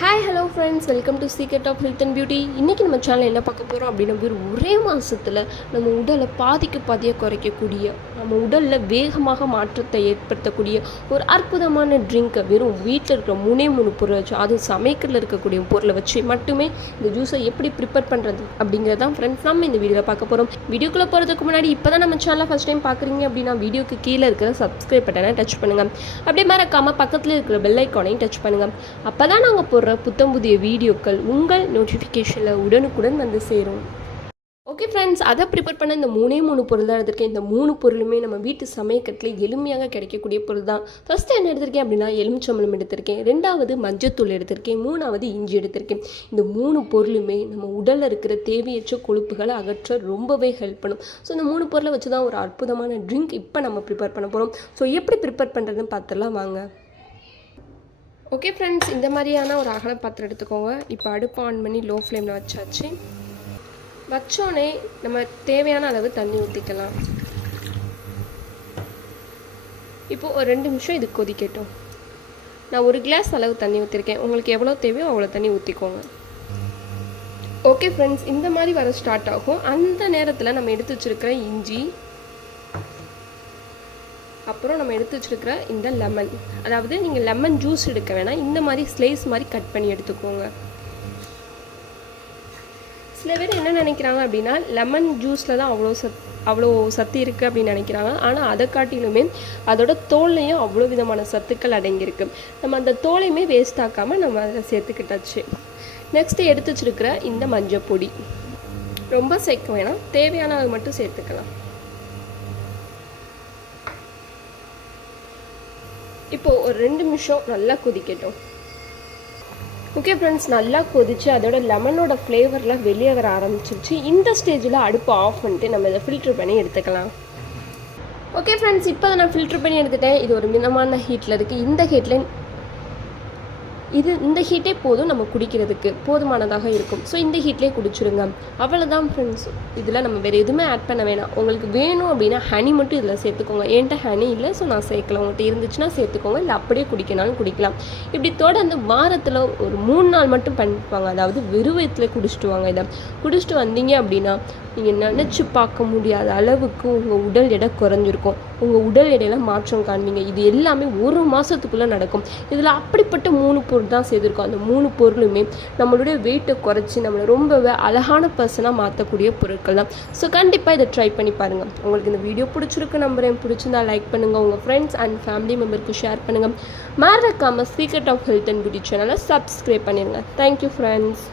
Hi hello friends welcome to secret of health and beauty இன்றைக்கி நம்ம channel என்ன பார்க்க போகிறோம் அப்படின்னா வெறும் ஒரே மாதத்தில் நம்ம உடலை பாதிக்கு பாதியாக குறைக்கக்கூடிய நம்ம உடலில் வேகமாக மாற்றத்தை ஏற்படுத்தக்கூடிய ஒரு அற்புதமான ட்ரிங்க்கை வெறும் வீட்டில் இருக்கிற மூணே மூணு பொருளை வச்சு அதுவும் சமைக்கிறதுல இருக்கக்கூடிய பொருளை வச்சு மட்டுமே இந்த ஜூஸை எப்படி ப்ரிப்பேர் பண்ணுறது அப்படிங்கிறது தான் ஃப்ரெண்ட்ஸ் நம்ம இந்த வீடியோவில் பார்க்க போகிறோம் வீடியோக்குள்ளே போகிறதுக்கு முன்னாடி இப்போ தான் நம்ம சேனலை ஃபஸ்ட் டைம் பார்க்குறீங்க அப்படின்னா வீடியோக்கு கீழே இருக்கிற சப்ஸ்கிரைப் பட்டனை டச் பண்ணுங்கள் அப்படியே மறக்காமல் பக்கத்தில் இருக்கிற பெல் ஐக்கானையும் டச் பண்ணுங்கள் அப்போ தான் நாங்கள் போடுற புத்தம் புதிய வீடியோக்கள் உங்கள் நோட்டிஃபிகேஷனில் உடனுக்குடன் வந்து சேரும். ஓகே ஃப்ரெண்ட்ஸ் அதை ப்ரிப்பேர் பண்ண இந்த மூணே மூணு பொருள் தான் எடுத்திருக்கேன். இந்த மூணு பொருளுமே நம்ம வீட்டு சமயக்கட்டில் எளிமையாக கிடைக்கக்கூடிய பொருள் தான். ஃபஸ்ட்டு என்ன எடுத்திருக்கேன் அப்படின்னா எலுமிச்சம்பழம் எடுத்திருக்கேன். ரெண்டாவது மஞ்சத்தூள் எடுத்திருக்கேன். மூணாவது இஞ்சி எடுத்திருக்கேன். இந்த மூணு பொருளுமே நம்ம உடலில் இருக்கிற தேவையற்ற கொழுப்புகளை அகற்ற ரொம்பவே ஹெல்ப் பண்ணும். ஸோ இந்த மூணு பொருளை வச்சு தான் ஒரு அற்புதமான ட்ரிங்க் இப்போ நம்ம ப்ரிப்பேர் பண்ண போகிறோம் ஸோ எப்படி ப்ரிப்பேர் பண்ணுறதுன்னு பார்த்துடலாம் வாங்க. ஓகே ஃப்ரெண்ட்ஸ் இந்த மாதிரியான ஒரு அகல பாத்திரம் எடுத்துக்கோங்க. இப்போ அடுப்பு ஆன் பண்ணி லோ ஃப்ளேமில் வச்சாச்சு. வச்சோடனே நம்ம தேவையான அளவு தண்ணி ஊற்றிக்கலாம் இப்போது ஒரு ரெண்டு நிமிஷம் இது கொதிக்கட்டும். நான் ஒரு கிளாஸ் அளவு தண்ணி ஊற்றிருக்கேன் உங்களுக்கு எவ்வளோ தேவையோ அவ்வளோ தண்ணி ஊற்றிக்கோங்க ஓகே ஃப்ரெண்ட்ஸ் இந்த மாதிரி வர ஸ்டார்ட் ஆகும். அந்த நேரத்தில் நம்ம எடுத்து வச்சுருக்கிற இஞ்சி அப்புறம் நம்ம எடுத்து வச்சுருக்கிற இந்த லெமன் அதாவது நீங்கள் லெமன் ஜூஸ் எடுக்க வேணாம். இந்த மாதிரி ஸ்லைஸ் மாதிரி கட் பண்ணி எடுத்துக்கோங்க. சில பேர் என்ன நினைக்கிறாங்க அப்படின்னா லெமன் ஜூஸில் தான் அவ்வளோ சத் அவ்வளோ சத்து இருக்குது அப்படின்னு நினைக்கிறாங்க. ஆனால் அதை காட்டிலுமே அதோட தோல்லையும் அவ்வளோ விதமான சத்துக்கள் அடங்கியிருக்கு. நம்ம அந்த தோலையுமே வேஸ்ட் ஆக்காமல் நம்ம அதை சேர்த்துக்கிட்டாச்சு. நெக்ஸ்ட்டு எடுத்து வச்சுருக்கிற இந்த மஞ்சள் பொடி ரொம்ப சேர்க்க வேணாம். தேவையான மட்டும் சேர்த்துக்கலாம். இப்போது ஒரு ரெண்டு நிமிஷம் நல்லா கொதிக்கட்டும். ஓகே ஃப்ரெண்ட்ஸ் நல்லா கொதிச்சு அதோட லெமனோட ஃப்ளேவர்லாம் வெளியே வர ஆரம்பிச்சிருச்சு. இந்த ஸ்டேஜில் அடுப்பு ஆஃப் பண்ணிட்டு நம்ம இதை ஃபில்ட்ரு பண்ணி எடுத்துக்கலாம். ஓகே ஃப்ரெண்ட்ஸ் இப்போ நான் ஃபில்ட்ரு பண்ணி எடுத்துட்டேன். இது ஒரு மிதமான ஹீட்டில் இருக்குது இந்த ஹீட்டில் இது இந்த ஹீட்டே போதும் நம்ம குடிக்கிறதுக்கு. போதுமானதாக இருக்கும். ஸோ இந்த ஹீட்லேயே குடிச்சிருங்க. அவ்வளோதான் ஃப்ரெண்ட்ஸ் இதில் நம்ம வேறு எதுவுமே ஆட் பண்ண வேணாம். உங்களுக்கு வேணும் அப்படின்னா ஹனி மட்டும் இதில் சேர்த்துக்கோங்க. என்கிட்ட ஹனி இல்லை ஸோ நான் சேர்க்கல உங்கள்கிட்ட இருந்துச்சுன்னா சேர்த்துக்கோங்க. இல்லை அப்படியே குடிக்கணாலும் குடிக்கலாம். இப்படி தொடர்ந்து வாரத்தில் ஒரு மூணு நாள் மட்டும் பண்ணிப்பாங்க. அதாவது வெறும் வயிற்றுல குடிச்சிட்டு வாங்க இதை. குடிச்சிட்டு வந்தீங்க அப்படின்னா நீங்கள் நினச்சி பார்க்க முடியாத அளவுக்கு உங்கள் உடல் எடை குறைஞ்சிருக்கும். உங்கள் உடல் எடையில மாற்றம் காண்பீங்க. இது எல்லாமே ஒரு மாதத்துக்குள்ளே நடக்கும். இதில் அப்படிப்பட்ட மூணு பொருள் தான் செய்திருக்கோம். அந்த மூணு பொருளுமே நம்மளுடைய வெயிட்டை குறைச்சி நம்மளை ரொம்பவே அழகான பர்சனாக மாற்றக்கூடிய பொருட்கள் தான். ஸோ கண்டிப்பாக இதை ட்ரை பண்ணி பாருங்கள் உங்களுக்கு இந்த வீடியோ பிடிச்சிருக்கு நம்புறேன். பிடிச்சிருந்தா லைக் பண்ணுங்கள் உங்கள் ஃப்ரெண்ட்ஸ் அண்ட் ஃபேமிலி மெம்பருக்கு ஷேர் பண்ணுங்கள் மறக்காமல் secret of health and beauty சேனலை சப்ஸ்கிரைப் பண்ணிடுங்க தேங்க்யூ ஃப்ரெண்ட்ஸ்